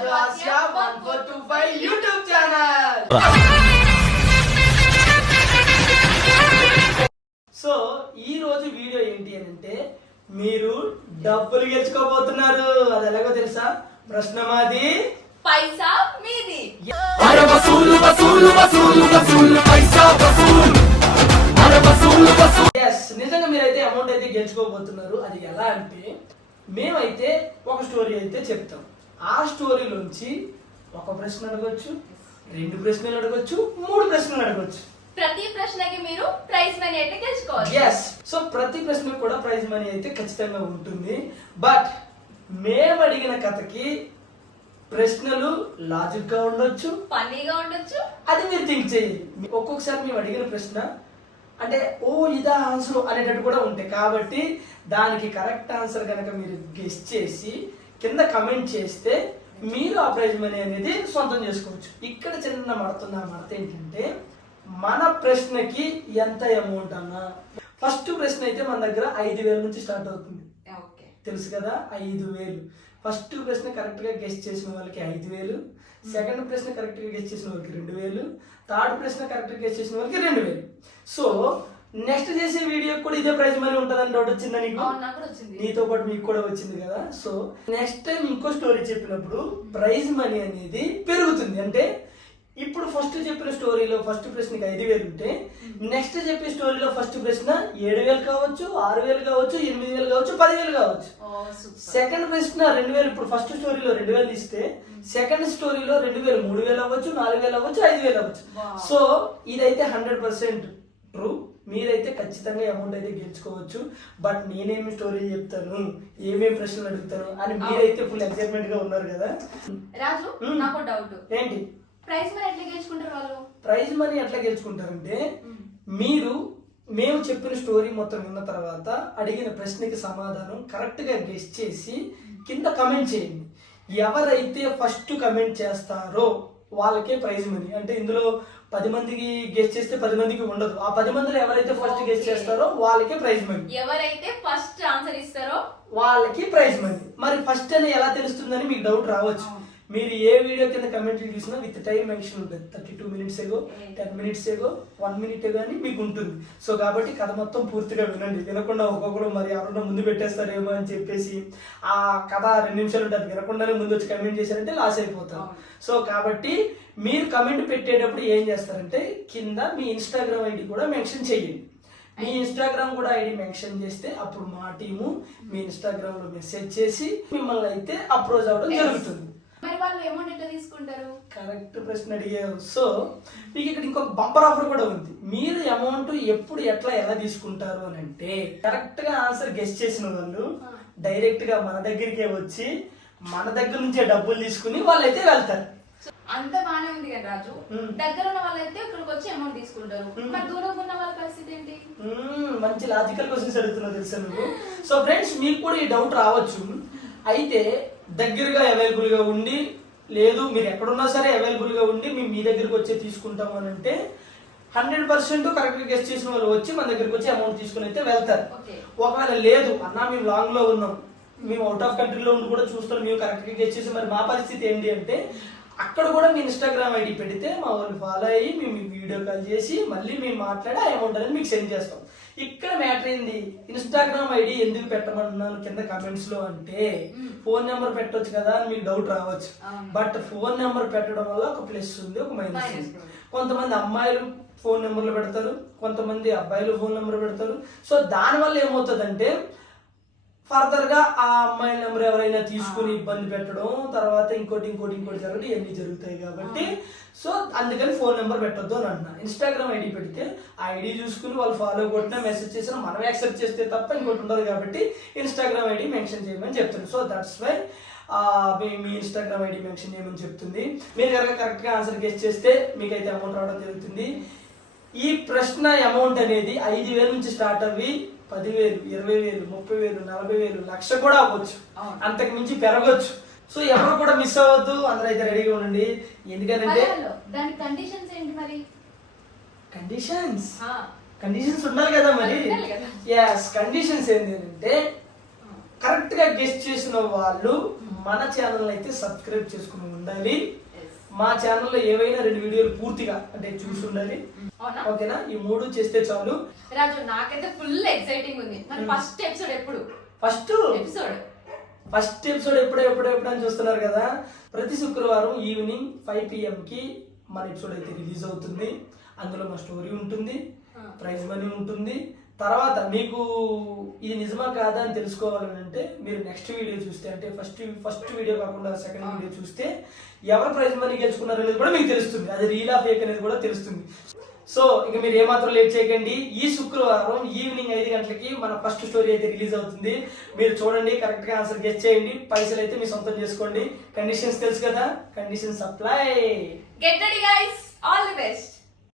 Raju Asia one four two five YouTube channel so ఈ రోజు video ఏంటి అని అంటే మీరు డబ్బులు గెలుచుకోబోతున్నారు. అది ఎలాగో తెలుసా? ప్రశ్న మాది. పైసా మీది. ఎస్ నిజంగా మీరైతే అమౌంట్ అయితే గెలుచుకోబోతున్నారు. అది ఎలా అంటే మేమైతే ఒక స్టోరీ అయితే చెప్తాం. ఆ స్టోరీలోంచి ఒక ప్రశ్న అడగొచ్చు రెండు ప్రశ్నలు అడగొచ్చు మూడు ప్రశ్నలు అడగొచ్చు. ప్రతి ప్రశ్నకి మీరు ప్రైజ్ మనీ అయితే గెలుచుకోవాలి ఎస్ సో ప్రతి ప్రశ్నకు కూడా ప్రైజ్ మనీ అయితే ఖచ్చితంగా ఉంటుంది. బట్ మేము అడిగిన కథకి ప్రశ్నలు లాజిక్గా ఉండొచ్చు. ఫన్నీగా ఉండొచ్చు. అది మీరు థింక్ చేయండి ఒక్కొక్కసారి మేము అడిగిన ప్రశ్న అంటే ఓ ఇదా ఆన్సర్ అనేటట్టు కూడా ఉంటాయి. కాబట్టి దానికి కరెక్ట్ ఆన్సర్ కనుక మీరు గెస్ట్ చేసి కింద కమెంట్ చేస్తే మీరు ఆ ప్రైజ్ మనీ అనేది సొంతం చేసుకోవచ్చు. ఇక్కడ చిన్న మడుతున్న మడత ఏంటంటే మన ప్రశ్నకి ఎంత అమౌంట్ అన్నా. ఫస్ట్ ప్రశ్న అయితే మన దగ్గర ఐదు వేల నుంచి స్టార్ట్ అవుతుంది. ఓకే. తెలుసు కదా ఐదు వేలు. ఫస్ట్ ప్రశ్న కరెక్ట్గా గెస్ట్ చేసిన వాళ్ళకి ఐదు వేలు. సెకండ్ ప్రశ్న కరెక్ట్గా గెస్ట్ చేసిన వాళ్ళకి రెండు వేలు. థర్డ్ ప్రశ్న కరెక్ట్గా గెస్ట్ చేసిన వాళ్ళకి రెండు వేలు. సో నెక్స్ట్ చేసే వీడియో కూడా ఇదే ప్రైజ్ మనీ ఉంటుందని డౌట్ వచ్చిందా నీకు? నీతో పాటు మీకు కూడా వచ్చింది కదా? సో నెక్స్ట్ టైం ఇంకో స్టోరీ చెప్పినప్పుడు ప్రైజ్ మనీ అనేది పెరుగుతుంది. అంటే ఇప్పుడు ఫస్ట్ చెప్పిన స్టోరీలో ఫస్ట్ ప్రశ్నకి ఐదు వేలు ఉంటే నెక్స్ట్ చెప్పే స్టోరీలో ఫస్ట్ ప్రశ్న ఏడు వేలు కావచ్చు ఆరు వేలు కావచ్చు ఎనిమిది వేలు కావచ్చు పదివేలు కావచ్చు. సెకండ్ ప్రశ్న రెండు వేలు ఇప్పుడు ఫస్ట్ స్టోరీలో రెండు వేలు ఇస్తే సెకండ్ స్టోరీలో రెండు వేలు మూడు వేలు అవ్వచ్చు నాలుగు వేలు అవ్వచ్చు ఐదు వేలు అవ్వచ్చు. సో ఇదైతే హండ్రెడ్ పర్సెంట్ ట్రూ మీరైతే ఖచ్చితంగా అమౌంట్ అయితే గెలుచుకోవచ్చు. బట్ నేనేమి స్టోరీ చెప్తాను? ఏమేమి ప్రశ్నలు అడుగుతాను? అని మీరైతే ఫుల్ ఎక్సైట్మెంట్గా ఉన్నారు కదా. రాజు. నాకు డౌట్ ఏంటి? ప్రైజ్ మనీ ఎట్లా గెలుచుకుంటారు వాళ్ళు? ప్రైజ్ మనీ ఎట్లా గెలుచుకుంటారంటే మీరు మేము చెప్పిన స్టోరీ మొత్తం విన్న తర్వాత అడిగిన ప్రశ్నకి సమాధానం కరెక్ట్గా గెస్ట్ చేసి కింద కమెంట్ చేయండి. ఎవరైతే ఫస్ట్ కమెంట్ చేస్తారో వాళ్ళకే ప్రైజ్ మనీ అంటే ఇందులో పది మందికి గెస్ట్ చేస్తే పది మందికి ఉండదు ఆ పది మందిలో ఎవరైతే ఫస్ట్ గెస్ట్. చేస్తారో వాళ్ళకే ప్రైజ్ మనీ ఎవరైతే ఫస్ట్ ఆన్సర్ ఇస్తారో వాళ్ళకి ప్రైజ్ మనీ మరి ఫస్ట్ అని ఎలా తెలుస్తుందని మీకు డౌట్ రావచ్చు. మీరు ఏ వీడియో కింద కమెంట్లు చూసినా విత్ టైం మెన్షన్ ఉంటుంది. Thirty two minutes ago ten minutes ago one minute ago అని మీకు ఉంటుంది. సో కాబట్టి కథ మొత్తం పూర్తిగా వినండి. వినకుండా ఒక్కొక్కరు మరి ఎవరన్నా ముందు పెట్టేస్తారేమో అని చెప్పేసి ఆ కథ రెండు నిమిషాలు ఉంటుంది. వినకుండానే ముందు వచ్చి కమెంట్ చేశారంటే లాస్ అయిపోతాం. సో కాబట్టి మీరు కమెంట్ పెట్టేటప్పుడు ఏం చేస్తారంటే కింద మీ ఇన్స్టాగ్రామ్ ఐడి కూడా మెన్షన్ చేయండి. మీ ఇన్స్టాగ్రామ్ కూడా ఐడి మెన్షన్ చేస్తే అప్పుడు మా టీము మీ ఇన్స్టాగ్రామ్లో మెసేజ్ చేసి మిమ్మల్ని అయితే అప్రోచ్ అవ్వడం. జరుగుతుంది. మరి వాళ్ళు అమౌంట్ ఎట్లా తీసుకుంటారు? కరెక్ట్ ప్రశ్న అడిగారు. సో మీకు ఇక్కడ ఇంకొక బంపర్ ఆఫర్ కూడా ఉంది. మీరు అమౌంట్ ఎప్పుడు ఎట్లా ఎలా తీసుకుంటారు అని అంటే కరెక్ట్గా ఆన్సర్ గెస్ట్ చేసిన వాళ్ళు. డైరెక్ట్గా మన దగ్గరికే వచ్చి మన దగ్గర నుంచే డబ్బులు తీసుకుని వాళ్ళైతే వెళ్తారు. అంత బానే ఉంది కదా రాజు. మ్మ్. దగ్గర ఉన్న వాళ్ళైతే ఇక్కడికి వచ్చి అమౌంట్ తీసుకుంటారు. మ్మ్. మరి దూరంగా ఉన్న వాళ్ళ పరిస్థితి ఏంటి? మ్మ్, మంచి లాజికల్ క్వశ్చన్స్ అడుగుతున్నావు తెలుసా నువ్వు. సో ఫ్రెండ్స్ మీకు కూడా ఈ డౌట్ రావచ్చు. అయితే దగ్గరగా అవైలబుల్గా ఉండి లేదు మీరు ఎక్కడున్నా సరే అవైలబుల్గా ఉండి మేము మీ దగ్గరికి వచ్చి తీసుకుంటాం అని అంటే హండ్రెడ్ పర్సెంట్ కరెక్ట్ గెస్ట్ చేసిన వాళ్ళు వచ్చి మన దగ్గరికి వచ్చి అమౌంట్ తీసుకుని అయితే వెళ్తారు. ఒకవేళ లేదు అన్నా మేము లాంగ్లో ఉన్నాం మేము అవుట్ ఆఫ్ కంట్రీలో ఉండి కూడా చూస్తాం మేము కరెక్ట్గా గెస్ట్ చేసి మరి మా పరిస్థితి ఏంటి అంటే అక్కడ కూడా మీ ఇన్స్టాగ్రామ్ ఐడి పెడితే మా వాళ్ళు ఫాలో అయ్యి మేము మీకు వీడియో కాల్ చేసి మళ్ళీ మేము మాట్లాడి ఆ అమౌంట్ అనేది మీకు సెండ్ చేస్తాం. ఇక్కడ మ్యాటర్ ఏంది ఇన్స్టాగ్రామ్ ఐడి ఎందుకు పెట్టమన్నాను కింద కమెంట్స్లో అంటే. ఫోన్ నెంబర్ పెట్టొచ్చు కదా అని మీకు డౌట్ రావచ్చు. బట్ ఫోన్ నెంబర్ పెట్టడం వల్ల ఒక ప్లస్ ఉంది ఒక మైనస్ ఉంది. కొంతమంది అమ్మాయిలు ఫోన్ నెంబర్లు పెడతారు కొంతమంది అబ్బాయిలు ఫోన్ నెంబర్ పెడతారు సో దానివల్ల ఏమవుతుందంటే ఫర్దర్గా ఆ అమ్మాయి నెంబర్ ఎవరైనా తీసుకుని ఇబ్బంది పెట్టడం తర్వాత ఇంకోటి ఇంకోటి ఇంకోటి జరగడం ఇవన్నీ జరుగుతాయి కాబట్టి సో అందుకని ఫోన్ నెంబర్ పెట్టొద్దు అని అంటున్నా. ఇన్స్టాగ్రామ్ ఐడి పెడితే ఆ ఐడి చూసుకుని వాళ్ళు ఫాలో కొట్టినా మెసేజ్ చేసినా మనం యాక్సెప్ట్ చేస్తే తప్ప ఇంకోటి ఉండదు కాబట్టి ఇన్స్టాగ్రామ్ ఐడి మెన్షన్ చేయమని చెప్తుంది. సో దట్స్ వై మీ మీ ఇన్స్టాగ్రామ్ ఐడి మెన్షన్ చేయమని చెప్తుంది. మీరు కనుక కరెక్ట్గా ఆన్సర్ గెస్ట్ చేస్తే మీకైతే అమౌంట్ రావడం జరుగుతుంది. ఈ ప్రశ్న అమౌంట్ అనేది ఐదు వేల నుంచి స్టార్ట్ అవ్వి పదివేలు ఇరవై వేలు ముప్పై వేలు నలభై వేలు లక్ష కూడా అవ్వచ్చు. అంతకు మించి పెరగచ్చు. సో ఎవరు కూడా మిస్ అవ్వద్దు. అందరూ అయితే రెడీగా ఉండండి. ఎందుకంటే దాని కండిషన్స్ ఏంటి మరి? కండిషన్స్ కండిషన్స్ ఉండాలి కదా మరి. ఎస్ కండిషన్స్ ఏంటి అంటే కరెక్ట్గా గెస్ట్ చేసిన వాళ్ళు మన ఛానల్ అయితే సబ్స్క్రైబ్ చేసుకుని ఉండాలి. మా ఛానల్లో ఏవైనా రెండు వీడియోలు పూర్తిగా అంటే చూసి ఉండాలి. అవునా? ఓకేనా? ఈ మూడు చేస్తే చాలు. రాజు నాకైతే ఫుల్ ఎక్సైటింగ్ ఉంది. మరి Hmm. ఫస్ట్ ఎపిసోడ్ ఎప్పుడు? ఫస్ట్ ఎపిసోడ్ ఫస్ట్ ఎపిసోడ్ ఎప్పుడు ఎప్పుడు ఎప్పుడు అని చూస్తున్నారు కదా? ప్రతి శుక్రవారం ఈవినింగ్ ఫైవ్ పిఎం కి మన ఎపిసోడ్ అయితే రిలీజ్ అవుతుంది. అందులో మా స్టోరీ ఉంటుంది. ప్రైజ్ మనీ ఉంటుంది. తర్వాత మీకు ఇది నిజమా కాదా అని తెలుసుకోవాలని అంటే మీరు నెక్స్ట్ వీడియో చూస్తే అంటే ఫస్ట్ ఫస్ట్ వీడియో కాకుండా సెకండ్ వీడియో చూస్తే ఎవరు ప్రైజ్ మనీ గెలుచుకున్నారు అనేది కూడా మీకు తెలుస్తుంది. అది రీల్ ఆఫ్ ఫేక్ అనేది కూడా తెలుస్తుంది. సో ఇక మీరు ఏమాత్రం లేట్ చేయకండి. ఈ శుక్రవారం ఈవినింగ్ ఐదు గంటలకి మన ఫస్ట్ స్టోరీ అయితే రిలీజ్ అవుతుంది. మీరు చూడండి కరెక్ట్గా ఆన్సర్ గెస్ట్ చేయండి. పైసలు అయితే మీ సొంతం చేసుకోండి. కండిషన్స్ తెలుసు కదా? Conditions apply get ready guys all the best